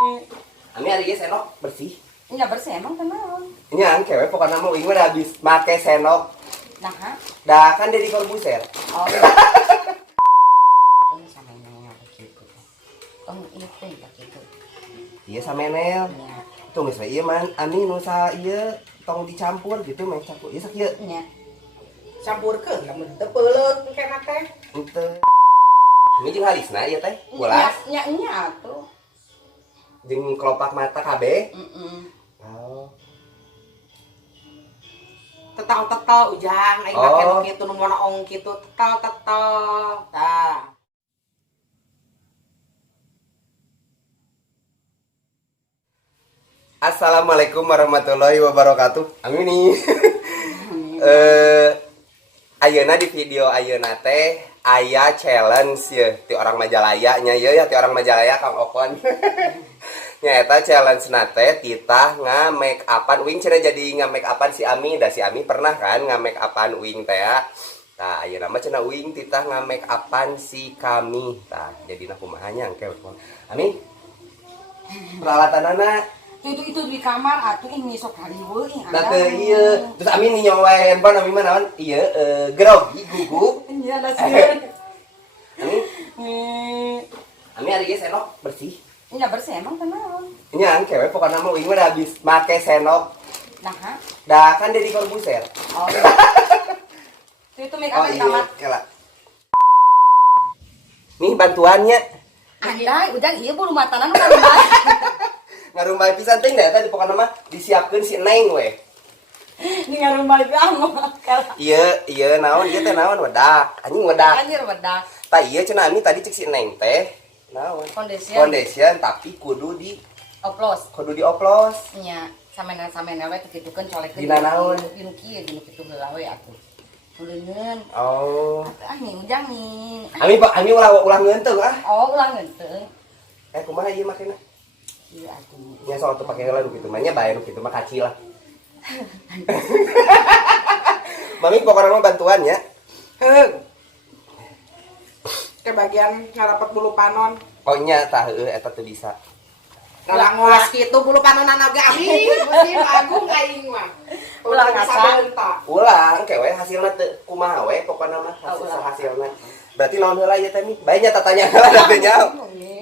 Ami hari ge senok bersih. Nya bersih emang kenal. Nya an kewe pokona mah uing mah da habis make senok. Nah, ha? Da kan Deddy Corbuzier. Oh. Ini sama ini begitu. Tong itu begitu. Iya samenel. Nya. Tong geus ieu man Ami nu sa ieu tong dicampur gitu mah campur. Ieu sakieu. Nya. Campurkeun lamun teu peuleut engke na teh. Henteu. Ini jeung halisna ieu teh. Ulas. Nya atuh. Jeung kelopak mata kabeh. Heeh. Oh. Tetal ujang aing make nu kitu nu mono ong kitu tetal. Tah. Assalamualaikum warahmatullahi wabarakatuh. Amin nih. Ayeuna di video ayeuna teh aya challenge ya ti orang Majalaya nya ya ti orang Majalaya Kang Okon. Nya eta challenge nate titah nga-make upan uing cenah jadi nga-make upan si Ami, da si Ami pernah kan nga-make upan uing teh. Tah ayeuna mah cenah uing titah nga-make upan si kami. Tah jadina kumaha nya engke Ami. Peralatanana Itu di kamar atuh ini sok hari euy. da teu ieu. Terus Ami nyawa handphone Ami mah naon? Ieu grogi guguk. Nya lah sieun. Ami hari ge senok bersih. Nya bersih emang kenal. Nya an kewe pokona mah uing mah da habis make senok. Nah, ha? Da kan Deddy Corbuzier. Oh. Itu make Oh up di iya, kamar. kela. Nih bantuannya. Andai ujang ieu bulu matanan nu ngarumbay. Ngarumbay pisan teh da eta di pokona mah disiapkeun si Neng we. Ini ngarumbay pisan mah. Ieu naon ieu teh naon wedak. Anjing wedak. Anjir wedak. Tah ieu cenah Ami tadi cek si Neng teh naon? Foundation tapi kudu dioplos. Nya samena we kitukeun colekeun. Dina naon? Dinu kieu dinu kitu heula we atuh. Uleungeun. Oh. Nih ujang nih. Ami ulah ngeunteung ah. Oh, ulang ngeunteung. Kumaha ieu makena? Ieu atuh. Nya soal teu pake heula nu kitu mah nya bae nu kitu mah kacil lah. Mami pokoknya mah bantuannya. Ke bagian ngarapat bulu panon. Oh nya tah heueuh eta teu bisa. Kalau ngolas kitu bulu panonan agak mesin agung aing mah. Ulang asa. Ulang kewe hasilna teu kumaha we pokona mah hasilna. Berarti naon heula ieu teh mi? Bae nya tatanya heula da teu nyaho.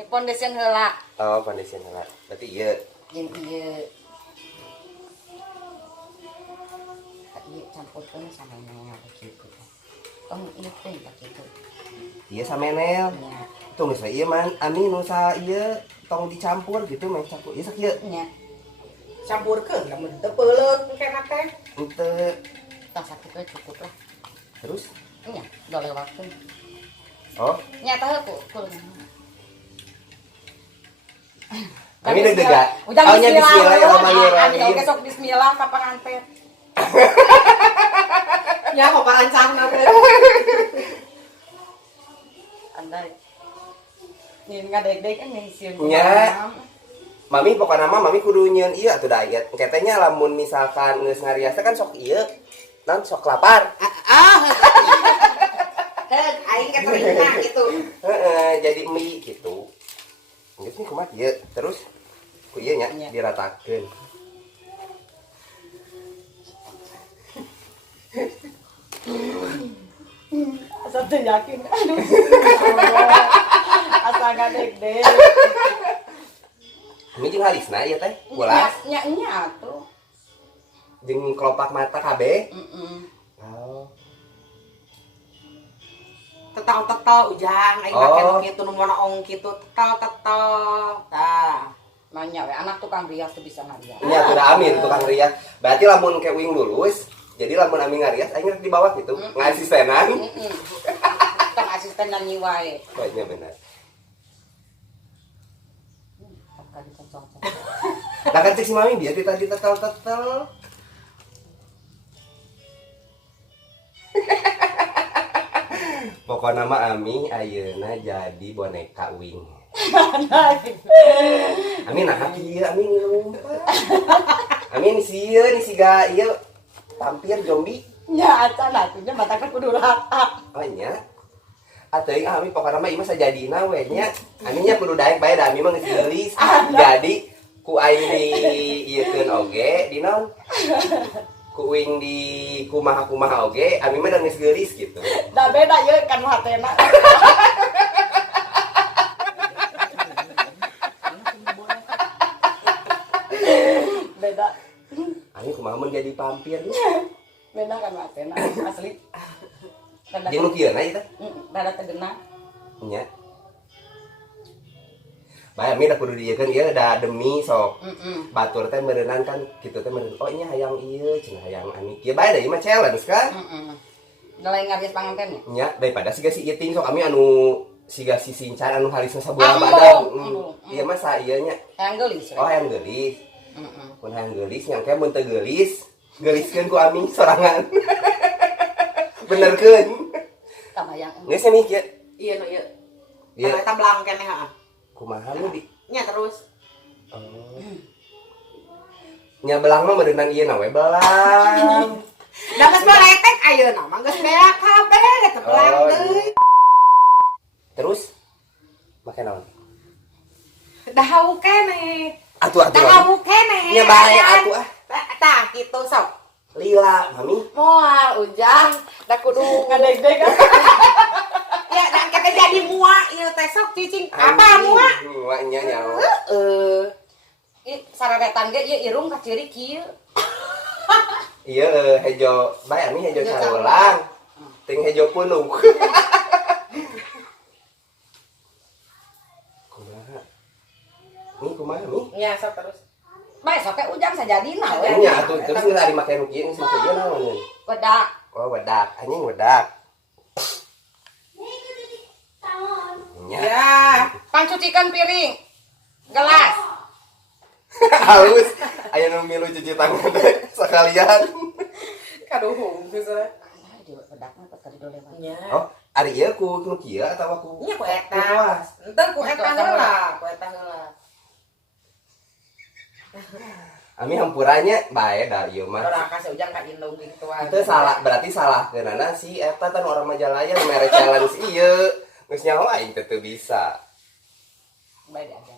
Foundation heula. Oh, foundation heula. Berarti ieu. Jeung ieu. Ieu campurkeun samena begitu. Tong ieu teh begitu. Ieu samenel. Nya. Tong geus ieu man Ami nu sa ieu tong dicampur gitu mah campur. Ieu sakieu. Nya. Campurkeun lamun teu peuleut engke na teh. Henteu. Tah sakitu cukup lah. Terus? Nya, udah lewatkeun. Oh. Nya tah ku. Ami deg-degan. Ujang Oh nya bismillahirrahmanirrahim. Oke sok bismillah ka panganten. Ya kok parancana teh. Andai. Nih ngadeg-deg kan nih sieun. Nya. Mami pokoknya mah Mami kudu nyieun ieu atuh da aya. Ketenya lamun misalkan geus ngarias teh kan sok ieu. Nan sok lapar. Aing ke terima gitu. Heeh, jadi mie gitu. Geus nih kumaha ieu. Terus ku ieu nya diratakeun. Asa teu yakin. Aduh. Asa ngadeg-deg. Ini jeung halisna ieu teh. Ulas. Nya atuh. Jeung kelopak mata kabeh. Heeh. Oh. Tetal ujang aing make nu kitu nu mono ong kitu tetal. Tah. Nanya we anak tukang rias tuh bisa ngarias. Nya atuh da Amin tukang rias. Berarti lamun ke uing lulus, jadi lamun Ami ngarias aing rek di bawah gitu, ngasistenan. Heeh. Tong asisten nyanyi wae. Oh, nya bener. Lah kan cek si Mami biar tadi tetel. Pokoknya mah Ami ayeuna jadi boneka uing. Ami nah kieu Ami lompat. Ami ni siga ieu tampir zombie. Nya acan atuh nya mata kan kudu rata. Oh nya. Atuh ami pokona mah ieu mah sajadina we nya. Ami nya kudu daek bae da ami mah geus geulis. Jadi ku aing di ieukeun oge di naon? Ku uing di kumaha-kumaha oge, ami mah da geus geulis gitu. Da beda ye kan hatena. Beda. Ami kumaha mun jadi pampir. Beda kan hatena asli. Jeung nu kieu na ieu teh. Rada tegena. Nya. Bae ami da kudu dieukeun ieu da demi sok. Batur teh meureunnan kan kitu teh meureun. Oh nya hayang ieu cenah hayang ami. Kieu bae da ieu mah challenge kan. Da lain ngabis panganten nya. Nya daripada siga si iting sok ami anu siga si sincar anu halisna sabuah badan. Ieu mah sa ieu nya. Hayang geulis. Oh hayang geulis. Mun hayang geulis nyangke mun teu geulis, geuliskeun ku ami sorangan. Benerkeun. Kabayang. Geus nih kieu. Iya no iya. Ieu Eta belang keneh heeh. kumaha lu di? Nya terus. Oh. Nya belang mah meureunnan ieu na we belang. Da geus meletek ayeuna mah geus beak kabeh eta belang Oh, deui. Terus make naon? Dahau keneh. Atuh. Dahau keneh. Nya bae atuh ah. Tah kitu sok. Lila, mami. Moal ujang da kudu Ngadeg-deg kan. ya dan kata jadi muak ieu teh sok cicing apa muak Muak nya nyawa. Ih sararetan ge ieu irung ka ciri kieu. Iya hejo bae ami hejo carulang. Ting hejo punung. Kumaha? Nih kumaha nih? ya sok terus Bae sok ujang sajadina we. Nya atuh terus geus ari make nu kieu geus make ieu naon? Wedak. Oh wedak, anjing wedak. Nya. ya Pancucikan piring. Gelas. Halus. Aya nu milu cuci tangan teh sakalian. kaduhung geus Nah, di wedak mah teu kadido lewat. nya Oh, ari ieu ku nu kieu atawa ku? nya ku eta entar ku eta heula Ami hampurannya bae da ieu mah. ora kasih ujang ka indung gitu Itu salah, berarti salah keunana si eta kan orang Majalaya nu mere challenge ieu. Geus nyawa aing teh teu bisa. Bae diajar.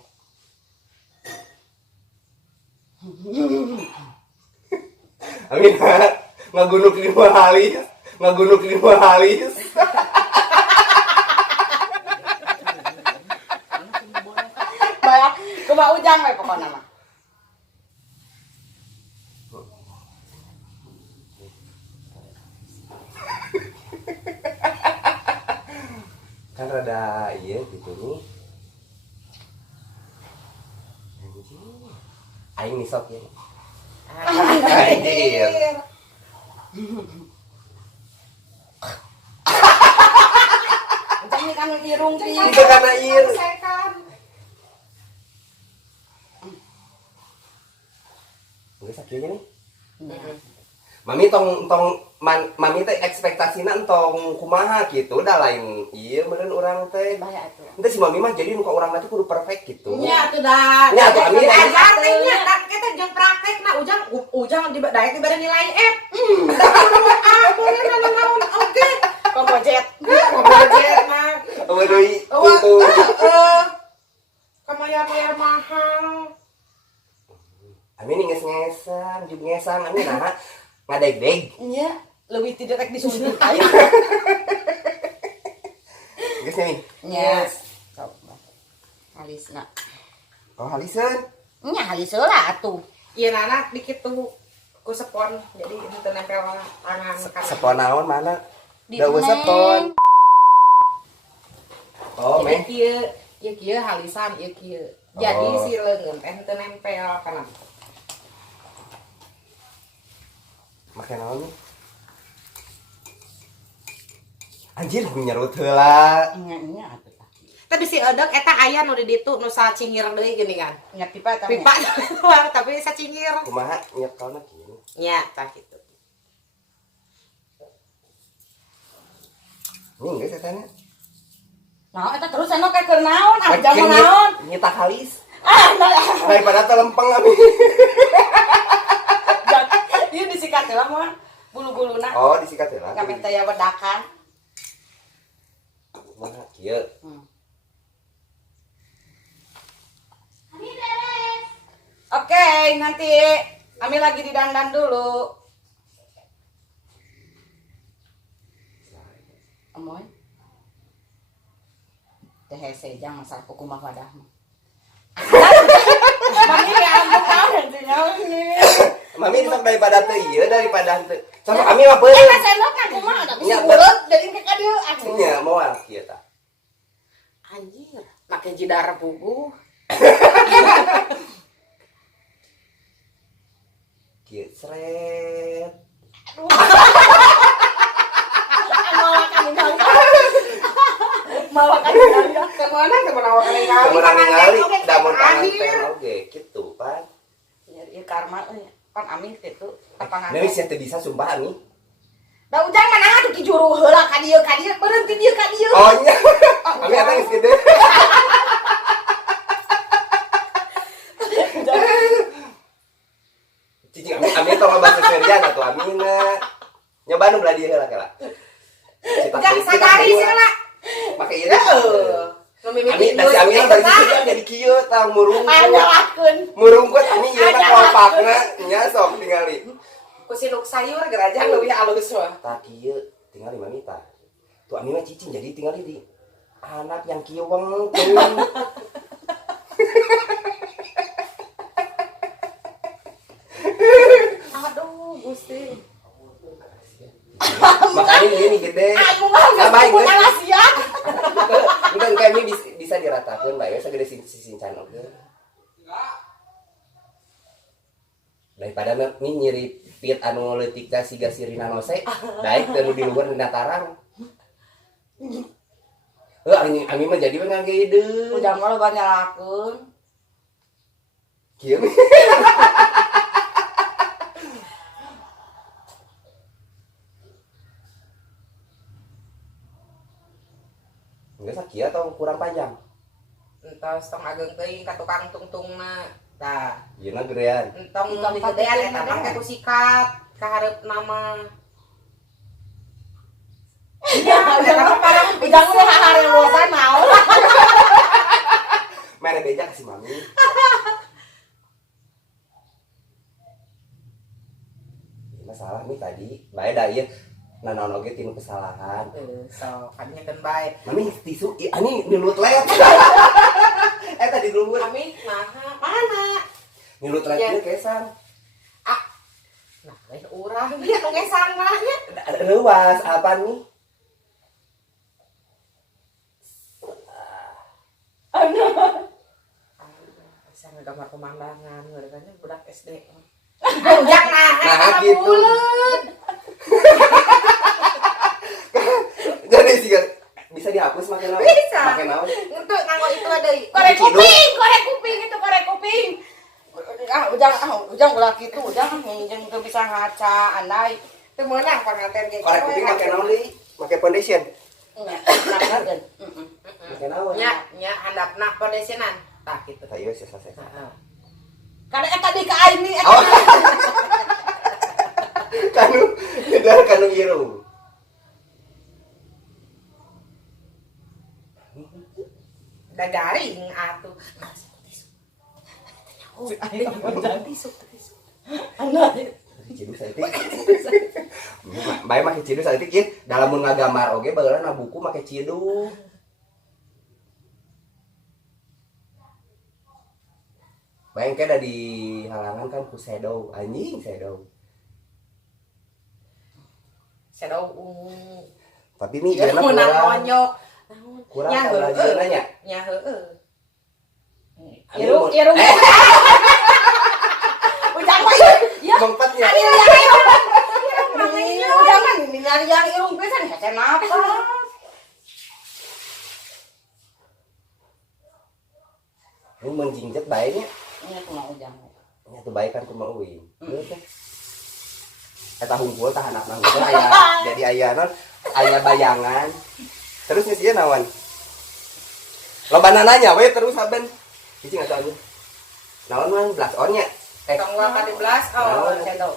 Amin. Ngagunuk 5 halis, ngagunuk 5 halis. Bae kumaha ujang we pokona mah. Kan rada ieu gitu nih. Anjing. Aing nisok ya. Anjir. Ujang ini kan irung ti. Itu karena ieu. Geus sakieu nih. Mami tong mami teh ekspektasina entong kumaha gitu da lain ieu meureun urang teh. Bae atuh. Ente si mami mah jadi muka urang teh kudu perfect gitu. nya tuh dah Nya atuh ami ajar teh nya da kita jeung praktek na ujang di daek dibere nilai F boleh naon oke Kompojet. budget mah eueuh deui Wah, gitu. kamayar mahal. Ami nih nges-ngesan, jeung ngesan ami nah ngadeg-deg. Nya leuwih ti rek disuntik aya. Geus nih. Nya. Coba. Halisna. Oh haliseun. Nya halis heula atuh. Ieu nana dikit tuh ku sepon jadi itu nempel tangan kan. Sepon naon mana? Di Daun Neng. sepon. Oh, meh. Ieu kieu halisan ieu kieu. Jadi Oh. si leungeun teh teu nempel kana. Make naon nih? Anjir, gue nyerut heula. Nya atuh. Tapi si edek eta aya nu di ditu nu sacingir deui geuning kan. Nya pipa eta. Pipa doang tapi sacingir. Kumaha nyekelna kieu? Nya tah kitu. Nih geus eta nya. Nah, eta terus eno kayak keur naon? Ah, jamu naon? Nyetak halis. Ah, nah. Daripada teh lempeng ami. Ieu disikat heula mah bulu-buluna. Oh, disikat heula. Kami teh ya wedakan. Kumaha kieu? Oke, nanti Ami lagi di dandan dulu. Amoy. Teh hese jangan masalah kumaha wadah mah. Mami ya ampun tahu tinggal ini. Mami sok daripada teu ieu daripada teu. Sama kami mah beul. Kan sendok kan kumaha da bisa bulet dari ka dieu aku. Nya moal kieu tah. Anjir, make jidar puguh. Kieu sret. Mawa kan enggak. Kemana kemana kali kali. Kemenang ningali damun Akhir. panganten oge kitu pan. Ya ieu karma pan Ami kitu tapangan. Neus teu bisa sumpah Ami. Da ujang mana atuh ki juru heula ka dieu berhenti dieu ka dieu. Oh nya. Ami eta geus gede. Cicing Ami tong bahasa Surian atuh Amina. Nyoba nu belah dieu heula kala. Jangan sadari sih lah. Make ieu. Ami si Ami bari Surian jadi kieu tah murungkut. Anyalakeun. Murungkut Ami ieu na kompakna nya sok tingali. Ku sinuk sayur gerajang leuwih alus mah. Tah kieu tingali Mami tah. Tuh Ami mah cicing jadi tingali di anak yang kieuweung tuh. Aduh, Gusti. Makanya ini gede. Aku mah enggak baik punya lasian. Enggak ini bisa diratakeun bae sagede sincan oge. Daripada nih nyeri pit anu leutik teh siga sirina nose, daek teh nu di luar dina tarang. Ami mah jadi mah ngangge ide. Udah mah loba nyalakeun. Kieu. Enggak sakit atau kurang panjang? Entah setong ageng teuing ka tukang tungtungna. Tah, Ieu na gerean. entong di gedean eta mah kayak sikat ka hareupna mah. Iya, eta mah parang Ujang mah harewosan naon. Mere beja ka si Mami. Masalah nih tadi, bae da ieu nanaon oge tinu kesalahan. So, kami kan bae. Mami tisu, ani nilut lep. Eta di luhur. Kami mana? Nilut lepnya kesan. Nah, lain urang dia nu ngesang mah nya. Leuwas apa nih? Bisa ngegambar pemandangan, ngerekannya budak SD. Ujang Nah gitu. Jadi sih bisa dihapus makin naon? Bisa. Makin naon? Untuk nganggo itu ada korek kuping itu korek kuping. Ujang ulah kitu, ujang teu bisa ngaca andai. teu meunang panganten ge. Korek kuping makin naon deui? Make foundation. Ngacakeun. Makin naon? Nya handapna foundationan. Tah kitu. Tah ieu selesai. Heeh. Karena eta di ka ini eta. Oh. Kanu irung. Da garing atuh. Tisu. Cidus saeutik. Bae make cidus saeutik ieu dalam mun ngagambar oge baheula na buku make cidus. Bayang ada di halangan kan ku shadow, anjing shadow. Shadow Tapi ini ya enak meunang kurang. monyok. Kurang pelajaran nanya. Nya heueuh. Irung. Ujang mah ya. Mempetnya. Ujang mah ini nyari yang irung pisan hese napas. Ini menjinjet baiknya. Ini kumaha ujang. Nya tuh baik kan kumaha euy. Heuh teh. Eta hungkul tah anak hungkul aya jadi aya non aya bayangan. Terus nih sieun naon? Lobana nanya we terus saben. Cicing atuh anu. Naon mah blush on nya? Tong gua ka 12 shadow.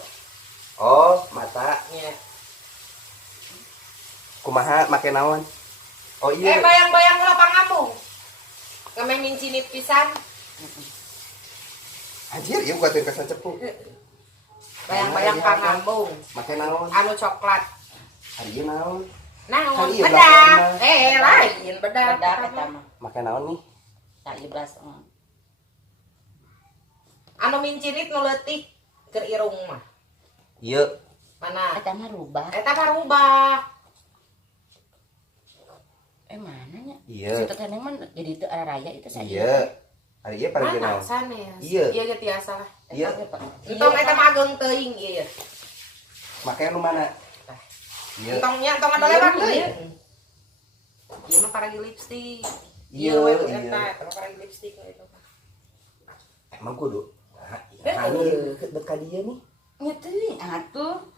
Oh, mata. Nya. Kumaha make naon? Oh iya. Bayang-bayang lo pangambung. Ngemeh mincinit pisan. Anjir, ieu buat yang kesan cepu. Bayang-bayang pangambung. Make naon? Anu coklat. Ari ieu naon? Naon? Kan iya, Bedak. belakang Lain bedak. Bedak eta mah. Make naon nih? Tak ibras. Anu mincinit nu leutik keur irung mah. Ieu. Mana? Eta mah rubah. Eta mah rubah. Mana nya? Iya. Situ teh mah jadi teu raya itu saja. Iya. Ari ieu parigi Mana naon? sanes? Iya. Iya ge tiasa lah. Iya. Entong eta mah ageung teuing ieu. Make nu mana? Ieu. Entongnya entong ada lewat teuing. Ieu mah paragi lipstik. Iya, we iya. eta eta mah paragi lipstik itu. Emang kudu. Nah, Heeh. ini deket ka dieu nih. Nya teuing atuh.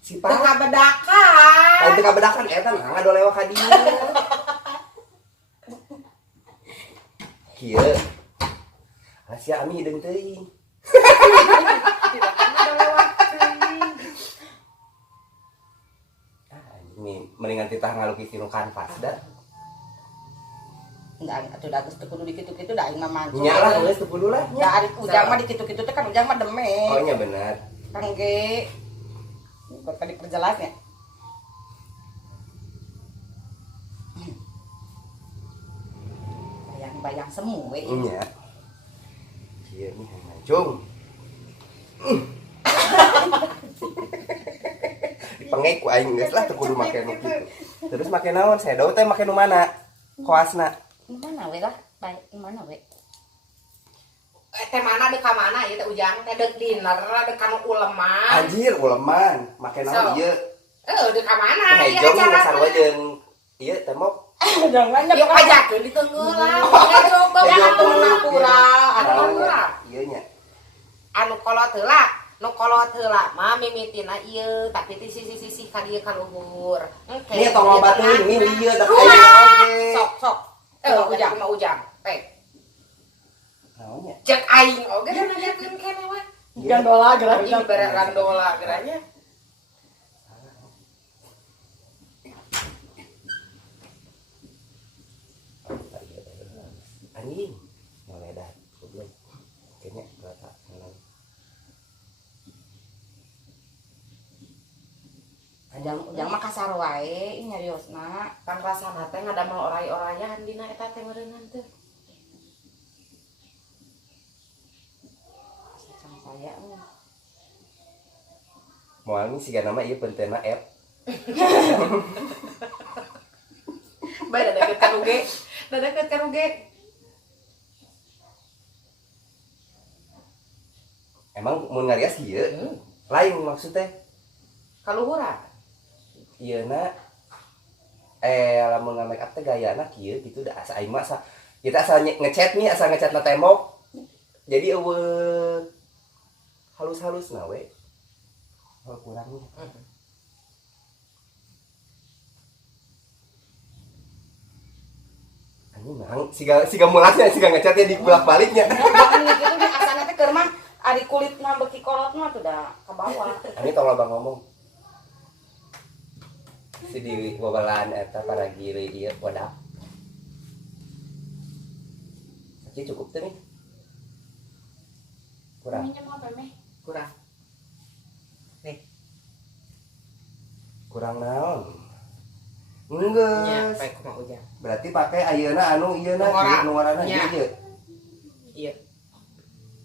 Si Teu Pak. kabedakan. Lain teu kabedakan eta mah ngado lewat ka dieu. Kieu. Asia ami hideung teuing. Tidak pernah ada lewat teuing. Ini mendingan kita ngalukis nu kanvas dah. Enggak atuh da geus teu kudu dikitu-kitu da aing mah mancung. Nya lah geus teu kudu lah. Da ari ujang mah dikitu-kitu teh kan ujang mah demek. Oh nya bener. Kan ge buat tadi perjelasnya. Bayang-bayang semu we. Nya. Kieu nih mancung. Dipengek ku aing geus lah teu kudu make nu kitu. Terus make naon? Shadow teh make nu mana? Koasna. Di mana we lah? Baik, di mana we? Teh mana dek ka mana ieu teh ujang teh dek dinner dek kana uleman. Anjir, uleman. Make naon So. ieu? Dek ka mana Nah, ieu hijau nih acara. sarua jeung ieu teh mok. Jangan Ieu pajakeun di teungeulan. Coba Hijau anu tuh, pura, anu naon pura. nya? Ieu nya. Anu kolot heula, nu kolot heula mah mimitina ieu tapi ti sisi-sisi ka dieu ka luhur. Ini tong loba teuing ini ieu da Ruah. aya oge. Sok. Ujang mah ujang. Teh. Naon nya? Cek aing oge dan ngajakeun keneh we. gandola gerak Ini bere gandola geranya. Anjing. Ngoledat. Goblok. Kayaknya rata ngelang. ujang mah kasar wae nyariosna. Kan rasana teh ngadamel oray-orayan dina eta teh meureungan teh. Sang saya mah. Moal nih siga nama ieu pentena F. Bae da deket ka ruge. Da deket ka ruge. Emang mun ngarias ieu? Lain maksudnya. Kaluhuran. Ieuna lamun nge-make up teh gayana kieu gitu da asa aing mah asa kita asal ngechat nih asal ngecat na tembok. Jadi eueuh halus-halus na we. Oh kurangnya. Anjing nang siga mulasnya siga ngecatnya di bolak-baliknya. Bahkan gitu di asana teh keur mah ari kulitna beuki kolot mah tuh da ka bawah. Ani tong loba ngomong. Si di wawalan eta para giri ieu wadah. Saiki cukup teh nih. Kurang. Minyak mau apa meh? Kurang. Kurang naon? Nya, Enggeus. bae kumaha ujang. Berarti pakai ayeuna anu ieu na Nu ngora. nu ngorana Nya. ieu. Iya.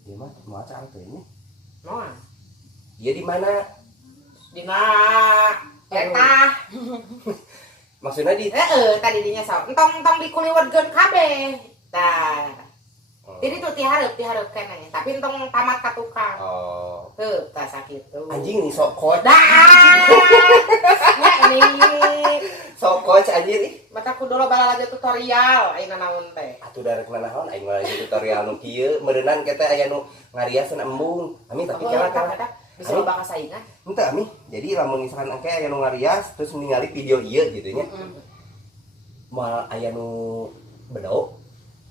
Ieu mah moal cang teh nya. Noa. Ieu di mana? Dina eta. Maksudnya di Tadi dinya saw. Entong dikuliwedkeun kabeh. Tah. Jadi tuh tihareup keneh. Tapi entong tamat ka tukang. Oh. Teu tah sakitu. Anjing nih sok coach. Dah. Nya ini. Sok coach anjir ih. Mata kudu lo balaja tutorial ayeuna naon teh. Atuh darek naon aing mah lagi tutorial nu kieu meureunnan kita aya nu ngariasan embung. Ami tapi kela Bisa loba kasaingan. Henteu ami. Jadi lamun misalkan engke aya nu ngarias terus ningali video ieu gitu nya. Moal aya nu bedo.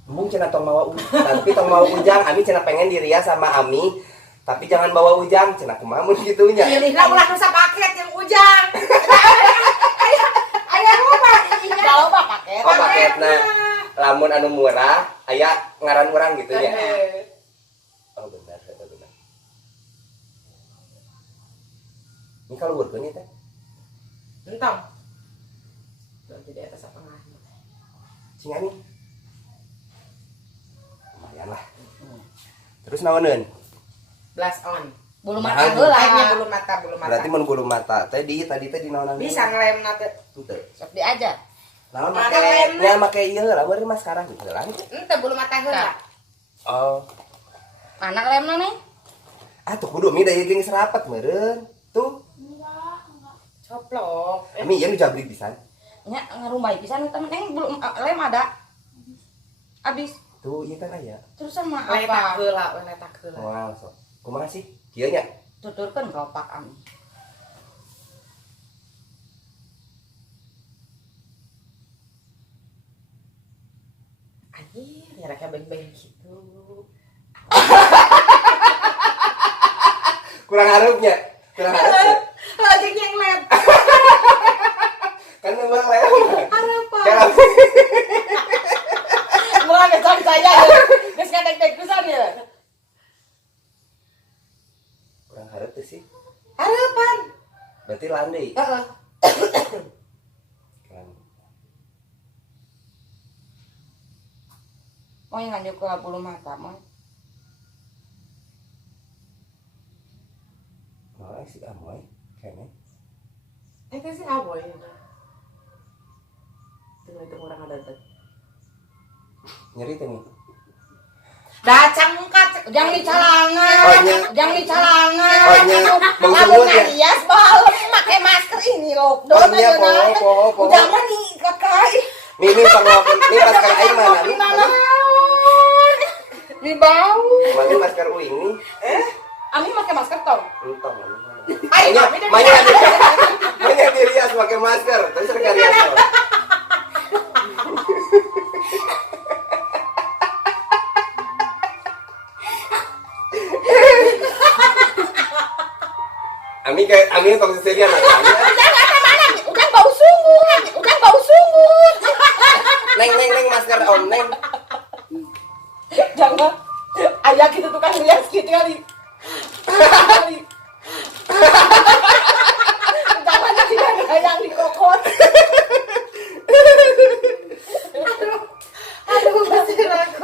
Embung cenah tong mawa tapi tong mawa ujang, ami cenah pengen dirias sama Ami. Tapi jangan bawa ujang, cenah kumaha mun kitu nya. Pilihna ulah nu sapaket yang ujang. Aya rumah Kalau mah paket. Oh paketna lamun anu murah aya ngaran urang gitu ya. Oh benar, benar. Ini kalau buat gue teh. Entong. Tuh jadi atas apa nggak? Singa nih. Lumayan lah. Terus naoneun? Blast on. Bulu Nah, mata gitu. heula. Kayaknya bulu mata. Berarti mun bulu mata tadi teh di naonan? Bisa ngelem nate. Henteu. Sok diajar. Naon Mana make lemna? nya make ieu heula beureum mas sekarang gitu lah. Ente bulu mata heula. Oh. Mana lemna nih? Ah tuh kudu mi da ieu geus rapat meureun. Tuh. Coplok. Ami ieu nu jabri pisan. Nya ngarumbai pisan temen belum lem ada. Abis Tuh ieu kan aya. terus sama Letak apa? heula, letak heula. Wow, sok. Kumaha sih? Kieu nya. Tuturkeun kelopak ami. Anjir, nyereknya beng-beng gitu. Kurang harupnya. Kurang harupnya. Lagi yang lem. Kan memang lem. Apa? Kalau Mulai kesan saya ya. Geus kadek-dek pisan ya. kurang harap tuh sih. Harapan. Berarti landai. Heeh. Kan. Oh yang lanjut ke bulu mata mah. Mau si amoy kayaknya. Itu sih aboy. Tunggu orang ada tuh. Nyeri tuh nih. Dacang muka. Jangan dicalangan. Oh, iya. Jangan dicalangan. Oh, iya. Bang Lamun Sumut ya? ngarias balem make masker ini lockdown Oh, iya, aja po. Jangan nih kakai. Nih panglawan nih masker aing mana nih? Di bau. Mana masker uing nih? Ami make masker tong. Entong. Ayo, Mainnya dirias pakai masker, terus sekali asal. Ami konsisten anak. Udah bau sungut. Neng masker om neng. Jangan. Ayah gitu tuh kan lihat gitu kali. Jangan tidak ada yang dikokot.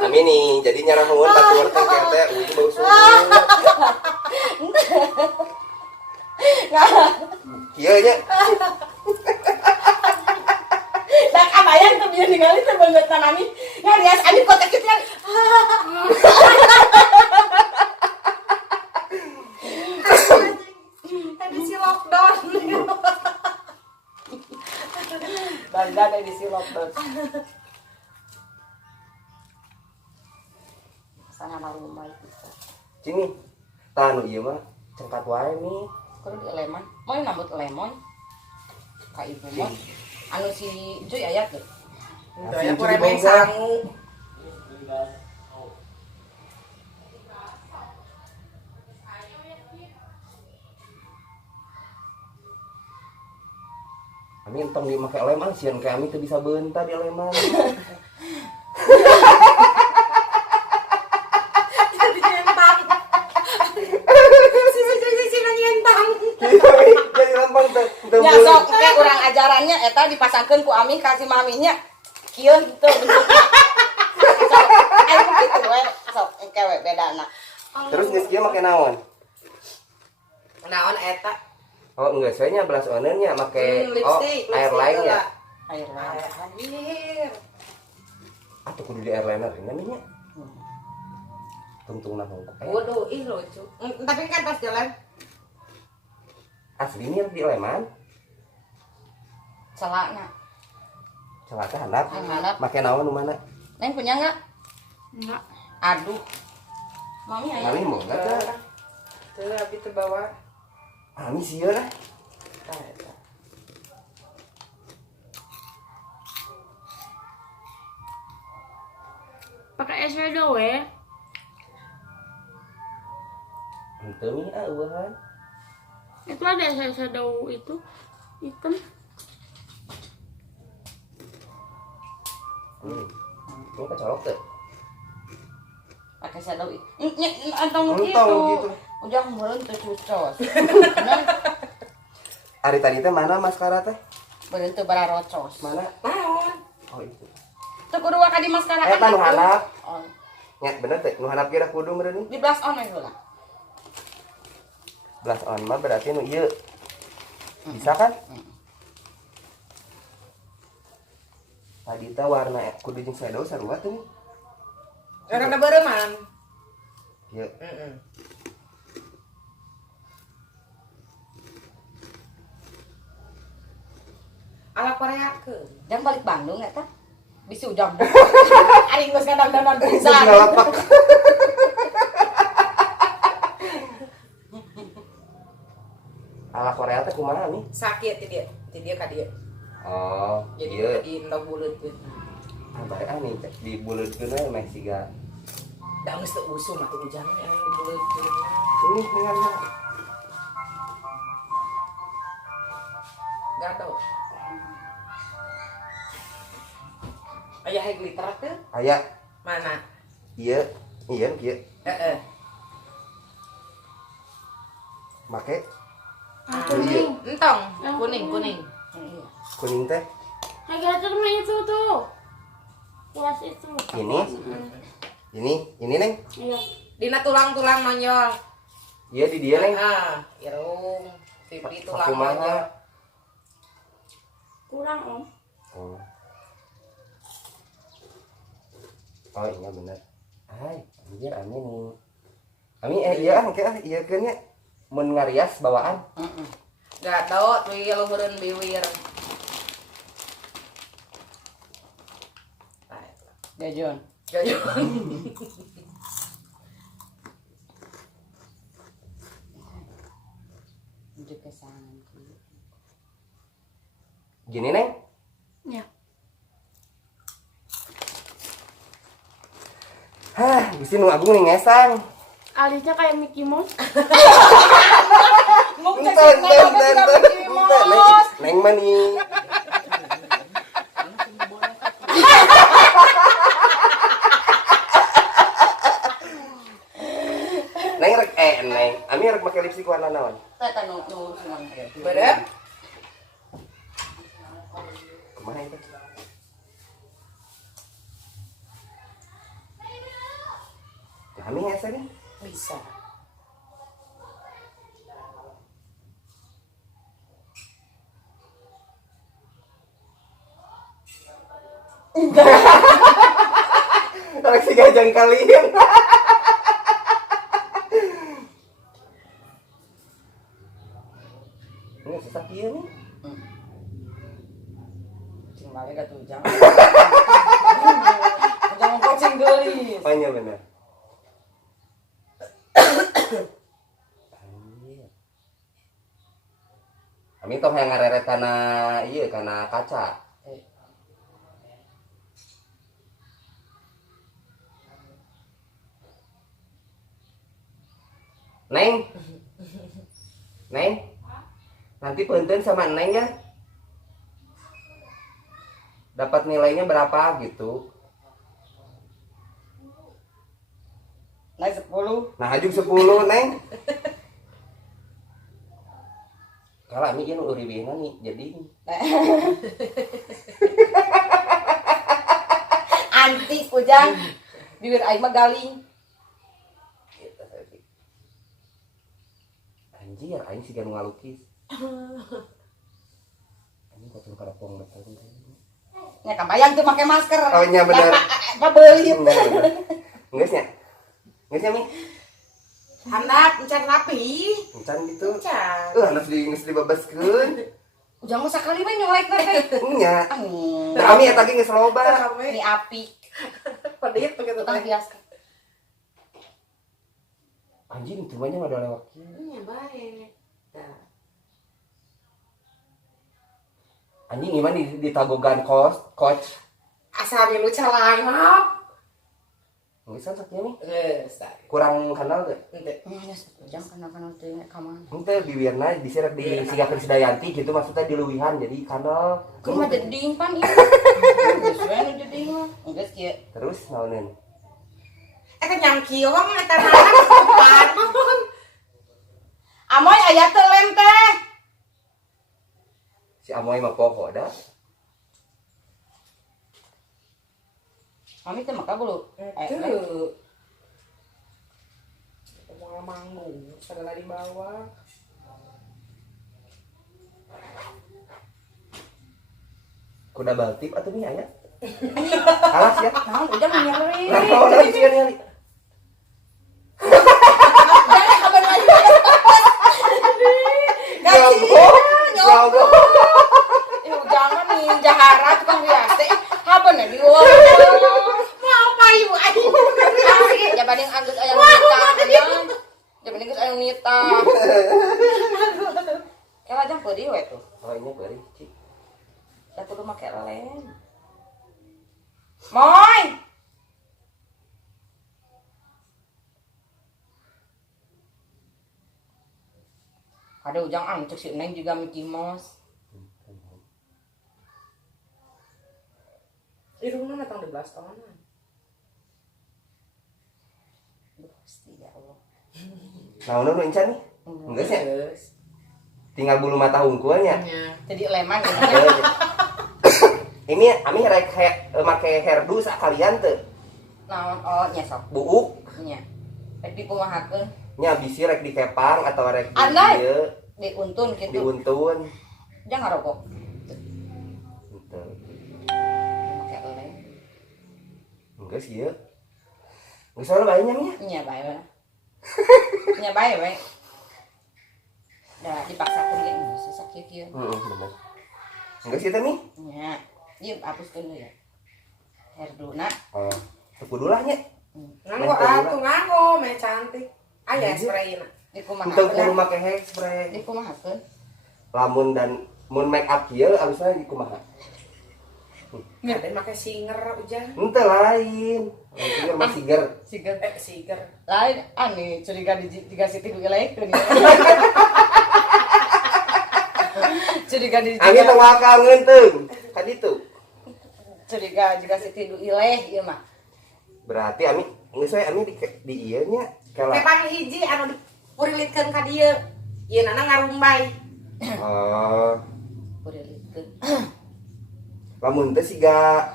Ami nih, jadi nyarang nuhun batuur teh teh uing bau sungut. Kieu nya. Dak abayan tuh bieu ningali teh beungeut Ami. Ngarias Ami kotek kitu kan. Edisi lockdown. Bandan edisi lockdown. Sana rumah itu. Cini. Tah nu ieu mah cengkat wae nih. Kudu di lemon. Moy nambut lemon. Ka ibu mah. Anu si Joy aya teh. Daya ku remeh sangu. Ami entong di make lem sieun ke ami teu bisa beunta di leman. Jadi nyentang. Sisi nyentang. Jadi lempang teh. Ya sok teh urang ajarannya eta dipasangkeun ku Ami ka si maminya. Kieu teu bentukna. Sok aya kitu we sok engke we bedana. Terus geus kieu make naon? Naon eta? Oh enggak, soalnya belas onennya make Lipstick. airline ya. Air lain. Anjir. Atau kudu di airliner ini namanya. Tungtung nah hongkok. Waduh, ih lucu. Tapi kan tas jalan. Aslinya di leman. Celana. Celaka handap. Handap. Make naon nu mana? Neng punya enggak? Enggak. Aduh. Mami aya. Mami mau enggak teh? Tuh, abi teu bawa. Ami sieun lah. Tah eta. Pakai eyeshadow ya. Henteu nih eueuhan. Itu ada eyeshadow itu hitam. Ini kecolok tuh. Pakai shadow antong Entong gitu. gitu. Ujang meureun teu cucos. Ari tadi teh mana maskara teh? Meureun teu bararocos. Mana? Naon? Oh itu. Teu kudu ka di maskara. Eta nu handap. Oh, Nya bener teh, nu handap ge da kudu meureun. di blast on we heula. Blush on mah berarti nu ieu. Bisa kan? Tadi teh warna kudu jeung shadow sarua tuh. Karena bereuman. Ieu. Heeh. Ala Korea ke. Jang balik Bandung eta. Bisi ujang. Ari geus kadang-kadang Bisa pisan. ngalapak. Ala Korea teh kumaha nih? Sakit ti dia ka dia. Oh, Jadi ieu. di endog buleutkeun. Ah, bae nih dibulutkeun we meh siga. Da geus teu usum atuh ujang anu dibuleutkeun. Ini dengan Gado. Aya hae glitter teh? aya Mana? ieu, ieu Heeh. make Ah, Kuning. Entong, Yang kuning. Iya. kuning teh. Harga termnya itu tuh. Kuas itu. Ini Neng. Iya. Dina tulang-tulang nonjol. Iya di dia Neng. Irung, pipi tulang Kumaha? nonjol. Kurang om. Oh. Oh iya bener. Hai, anjir Ami nih. Ami iya iya keun nya. Mun ngarias bawaan. Heeh. Gado, tuh luhureun biwir. Jajon. Jajan. Unjuk kesan. Gini Neng. Ya. Hah, Gusti nu agung nih ngesang. Alisnya kayak Mickey Mouse. Enten. Neng mah nih. Neng rek Neng. Ami rek make lipstick warna naon? Eta nu sunan. Bener? Kumaha itu? Ami hese nih. Bisa. Rek si gajang kalian. Ini susah kieu nih. Cing balik atuh ujang. Ujang kucing geulis. Oh iya bener. Ami tong hayang ngareret kana ieu kana kaca. Neng. Neng. Nanti punten sama Neng ya. Dapat nilainya berapa gitu. Naik 10. Nah, hajung 10, Neng. Kalau Ami ieu nu uribina nih jadi Antik ujang. Bibir aing mah galing. anjir, aing siga nu ngalukis. Ini kotor karapong betul. Nya kambayang tuh make masker. Oh nya bener. Apa beulit. Geus nya. Geus nya Mi. Handap encan rapi. Encan gitu. Encan. Geus dibabaskeun. Ujang mah sakali mah nyolek teh. Nya. Da ami eta ge geus loba. Ini api. Pedit begitu Tah teh. biasa. Anjing itu mah nya ada lewat kieu. Iya baik. Nah. Anjing gimana di tagogan coach? Asal lu calangap. Geus saknya nih. Geus tah. Kurang kenal teh. Henteu. Ujang kenal teh ka mana? Henteu bibirna diseret di siga Krisdayanti gitu maksudnya diluwihan jadi kanal. Kudu mah jadi dimpan ieu. Geus we nu jadi mah. Geus kieu. Terus naoneun? Eta nyang kiong eta naon pan. Amoy aya teh lem teh. Si Amoy mah poho dah. Kami teh maka bulu. Tuh. Mau manggung, segala di bawah. Kuda baltip atuh nih aya. Alas ya. Naon ujang nyari. Naon sih nyari. Jangan kabar lagi. Nyogok. Nyogok. Ujang mah nih jahara tukang rias teh. Habeun di luar. Mau payu aing. Jabading anggeus aya nita. Jabading geus aya nita. Ya lajang peudi we tuh. Oh ini beri. Cik. Da kudu make lem. Moy. Ada ujang cek si Neng juga Mickey Mouse. Irungna datang 12 tahunan. Pasti ya Allah. Naon nu encan nih? Enggak sih. Geus. Tinggal bulu mata hungkulnya. Nya. Jadi leman ya. Ini ami rek make hairdo sakalian teu. Naon oh nya sok. Buuk Nya. Rek dikumahakeun. nya bisi rek dikepang atau rek Andai. dieu Diuntun gitu. diuntun. Jangan ngarokok. Henteu. Make lem. Enggak sih ya. Geus soal bae nya nya. Nya bae we. Nya bae we. Dah dipaksakeun ge susah kieu. Bener. Enggak sih teh nih. Nya. Ieu hapuskeun deui ya. Herduna. Oh, teu kudu lah nya. Nganggo atuh nganggo meh cantik. Aya sprayna. Henteu Dikumahakeun. kudu make hairspray. Dikumahakeun. Lamun dan mun make up ieu abisna dikumaha. Ada make singer ujang. Henteu lain. Siger mah siger. Siga Singer. lain ani curiga dikasih tilu elekeun ya. Curiga Ami teu wakangeun teu. Ka ditu. curiga dikasih tilu ileh ieu mah. Berarti ami geus we ami di ieu nya kela. Kepang hiji anu dipurilitkeun ka dieu. Ieu nana ngarumbay. Oh, Purilikeun. lamun teh siga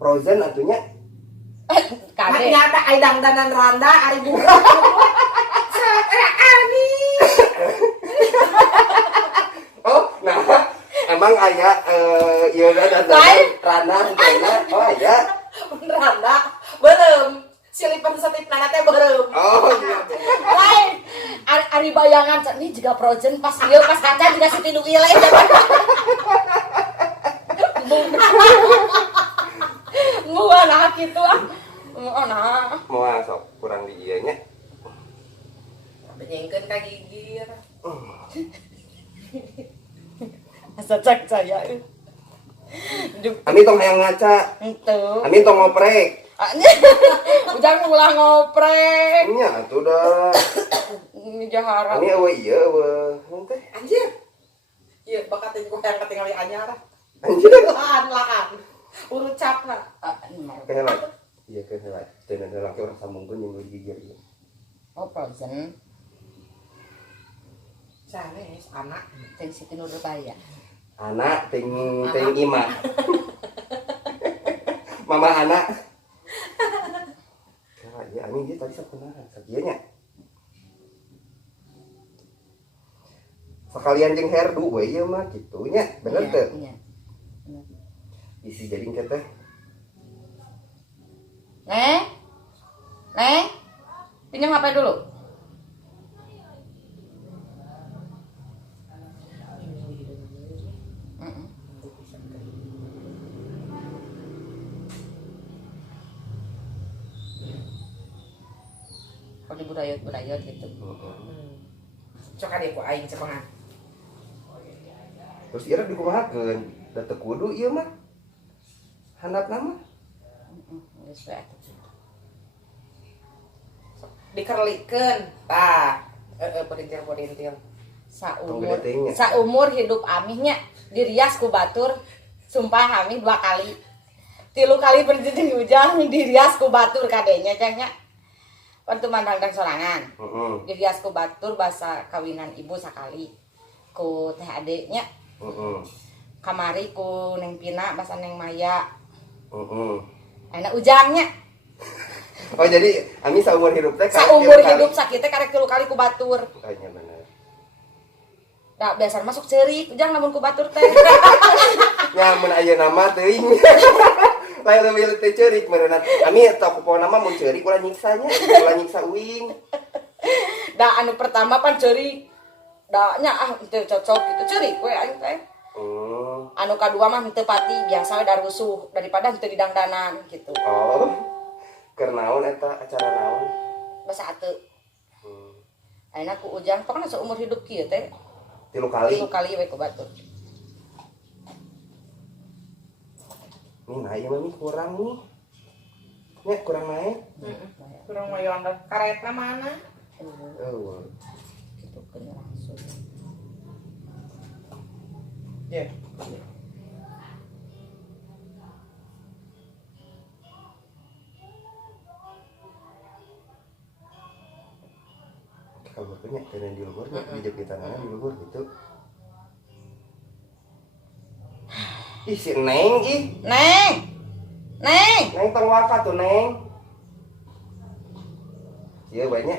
Frozen atunya. Kade. Nyata ai dangdanan randa ari buka. Ani. Oh, nah emang aya ieu dan ranah teh. Oh, aya. Randa beureum. Silipan setipna teh beureum. Oh, iya. Lain. Ari bayangan ini juga Frozen pas ieu pas kaca dikasih tilu ileh. Gua nah kitu ah. Nah. Moal sok kurang di ieu nya. Benyengkeun ka gigir. Asa cak saya. Ami tong hayang ngaca. Itu. Ami tong ngoprek. Ujang ulah ngoprek. Nya atuh dah. Ini jahara. Ami eueuh ieu eueuh teh. Anjir. Ieu bakat ku hayang katingali anyar. Anjir. Lahan. Urucapna. Kehelat. Iya kehelat. Teu heula ke urang sambungkeun jeung gigir ieu. Oh Frozen. Sanes anak. Teng Siti Nurbaya. Anak ting ima. Mama anak. Ya, ani dia tadi sakunaha? Sakieu nya. Sekalian jeung hairdo we ieu mah kitu nya. Bener teu? Iya. Isi jadi teh. Neng, pinjam HP dulu. Kok diburayot gitu. Cok ade ku aing cepengan. Terus ieu dikumahakeun? Da teu kudu ieu mah. Handapna mah. Geus we atuh. dikerlikeun. Tah, perintil. Saumur hidup amihnya dirias ku batur. Sumpah ami 2 kali. 3 kali berjudi ujang dirias ku batur kadenya cangnya. Waktu mandang sorangan. Dirias ku batur bahasa kawinan ibu sakali. Ku teh adeknya. Kamari ku Neng Pina bahasa Neng Maya. Enak ujangnya. Oh jadi ami saumur hidup teh Saumur hidup sakit teh karek 3 kali ku batur. Oh iya bener. Nah, biasa masuk ceurik, ujang lamun ku batur teh. Nyamun aya nama teuing. Lain lebih teh ceurik meureunna. Ami eta pokona mah mun ceurik ulah nyiksanya, ulah nyiksa uing. Da anu pertama pan ceurik. Da nya teu cocok gitu ceurik we aing teh. Anu kadua mah teu pati, biasa da rusuh daripada teu didangdanan gitu. Oh. Keur naon eta acara naon? Basa ateu. Ayeuna ku ujang pokona seumur hidup kieu teh 3 kali. 3 kali we ku batur. Nih nah ieu mah kurang nih. Nya kurang naik. Kurang mayon karetna mana? Gitu kan langsung. Ya. Kalau punya keren di luhur, di jepitanana di luhur gitu. Ih si Neng ih. Neng Neng tong waka tuh Neng. Iya banyak.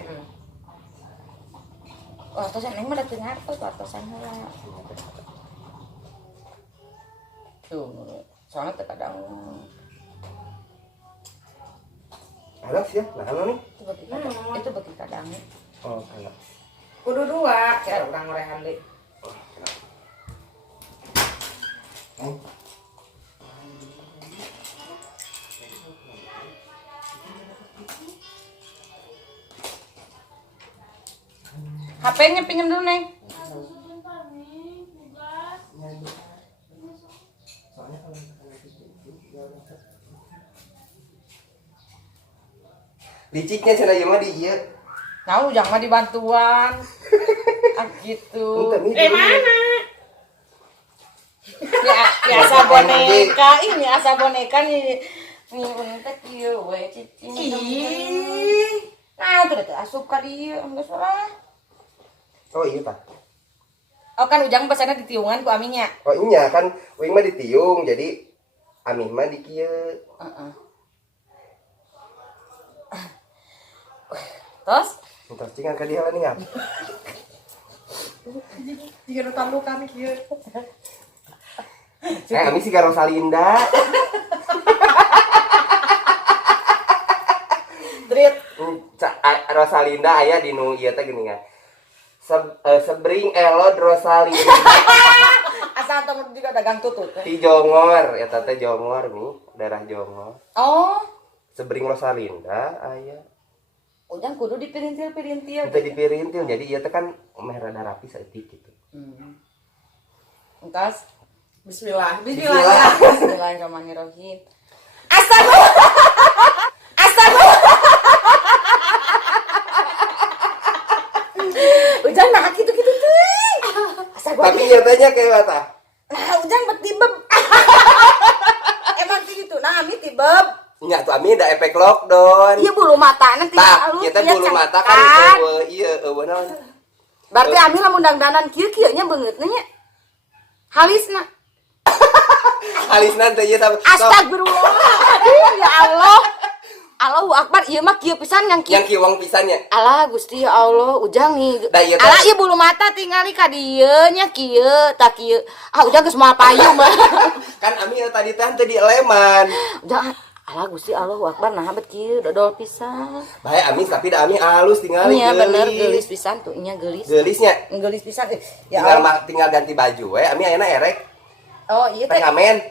Wartosan Neng mah da teu ngartos wartosan heula. Tuh, soalnya terkadang Alas ya, nah anu nih. itu bagi kadang. Oh, kalau. Kudu 2, kira urang ngorehan deui. HP-nya pinjam dulu, Neng. Liciknya cenah ieu mah di ieu. Nah, ujang mah dibantuan. Gitu. Mana? Ya, biasa boneka. Ini asa boneka nih. Nih, teh kieu we cicing. Ih. Nah, teu asup ka dieu, geus salah. Oh iya Pak. Oh kan ujang pasana ditiungan ku aminya. Oh iya kan uing mah ditiung jadi amih mah di kieu. Heeh. Terus Entar cingan ka dieu nih ngap. Jika tambukan kieu. Ami si Rosalinda. Drit. Rosalinda aya di nu ieu teh geuning ya. Sebring elod Rosalinda. Asal temen juga dagang tutut. Ti Jongor, eta teh Jongor nih, daerah Jongor. Oh, Sebring Rosalinda aya. ujang kudu dipirintil-pirintil. Teu dipirintil jadi ieu teh kan meh rada rapi saeutik gitu. Engkas Bismillah. Bismillahirrahmanirrahim. Astagfirullah. Ujang nah gitu-gitu teh. Tapi nyatanya kayak apa? Nah, ujang bet tibeb. Emang gitu. Nah, ami tibeb. Nya tuh ami da efek lockdown. Iya bulu mata nanti Tah, kita bulu mata kan eueuh naon. Berarti ami lamun dangdanan kieu nya beungeutna nya. Halisna. Halisna teh ieu Astagfirullah. Aduh, ya Allah. Allahu Akbar, ieu mah kieu pisan yang kieu. Yang kiwang pisannya. Allah Gusti ya Allah, ujang nih. Da ieu Allah ieu bulu mata tingali ka dieu nya kieu, tak kieu. Ujang geus moal payu mah. Kan ami tadi teh di eleman. Ujang Allah Gusti Allahu Akbar nah bet kieu dodol pisan. Bae ami tapi da ami halus tingali. Iya bener geulis pisan tuh nya geulis. Geulisnya. Geulis pisan. Ya Tinggal ganti baju we, ami ayeuna erek. Oh iya Teh teh. ngamen.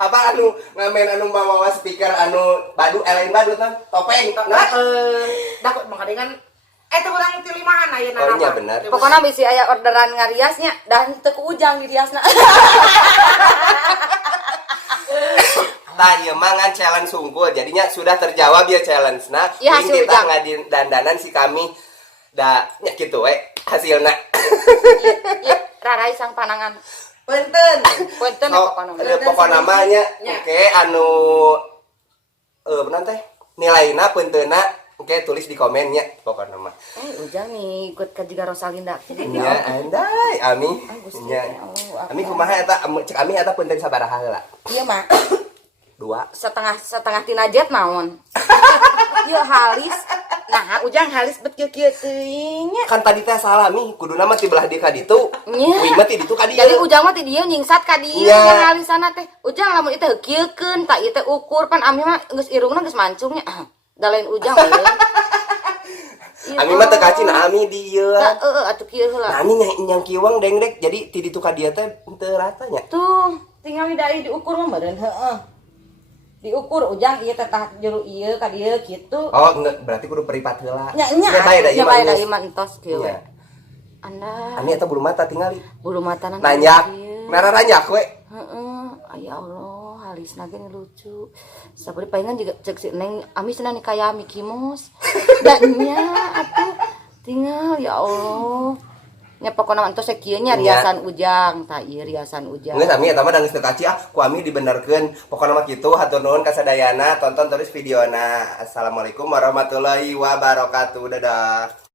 Apa anu ngamen anu bawa speaker anu badu lain badut tah topeng. Dakut makadengan teh urang ti limahan ayeuna. Oh iya bener. Pokoknya bisi aya orderan ngariasnya dan teu ku ujang di riasna. Tah ieu mah ngan challenge sungkul. Jadinya sudah terjawab ya challenge. Nah, Ya, ini hasil kita ujang. dandanan si kami da nya kitu we hasilna. Iya, rarai sang panangan. Punten. Punten So, pokokna namanya oke anu benar teh nilaina punteuna oke tulis di komennya pokokna mah. Ujang nih ikut ke juga Rosalinda. Nya andai ami. Gusti, Nya. ya Allah, Ami kumaha eta cek ami eta punten sabaraha heula? Iya mah. 2. Setengah tina jet naon. Yuk halis. Nah, Ujang halis bet kieu teuing nya. Kan tadi teh salah mi kuduna mah ti belah di ka ditu. Nya. Wing mah ti ditu ka dieu. Jadi Ujang mah ti dieu nyingsat ka dieu Iya. yang halisana teh. Ujang lamun itu kieukeun tak ieu teh ukur pan ami mah geus irungna geus mancungnya. Da lain Ujang ieu. Ami mah teu kacin ami dieu. Atuh kieu heula. Nah, ami nyang kiwang dengdek jadi ti ditu ka dieu teh teu ratanya. Tuh, tinggal dai diukur mah meureun heueuh. Diukur Ujang ieu teh tah juru ieu ka dieu kitu. Oh, enggak, berarti kudu peripat heula. Nya bae da nya ieu bae da mah. ieu mah entos kieu. Nya. Anda Ami eta bulu mata tingali. bulu matana Nanyak. Merah ranyak we. Heeh, ya Allah, halisna ge lucu. Sabari palingan juga cek si Neng, ami cenah ni kaya Mickey Mouse. Da nya atuh tinggal ya Allah. Nya pokona entos sakieu nya riasan Ujang, tah ieu riasan Ujang. Ngeus ami eta mah da geus teu kaci ku ami dibenerkeun. Pokona mah kitu hatur nuhun ka sadayana tonton terus videona. Assalamualaikum warahmatullahi wabarakatuh. Dadah.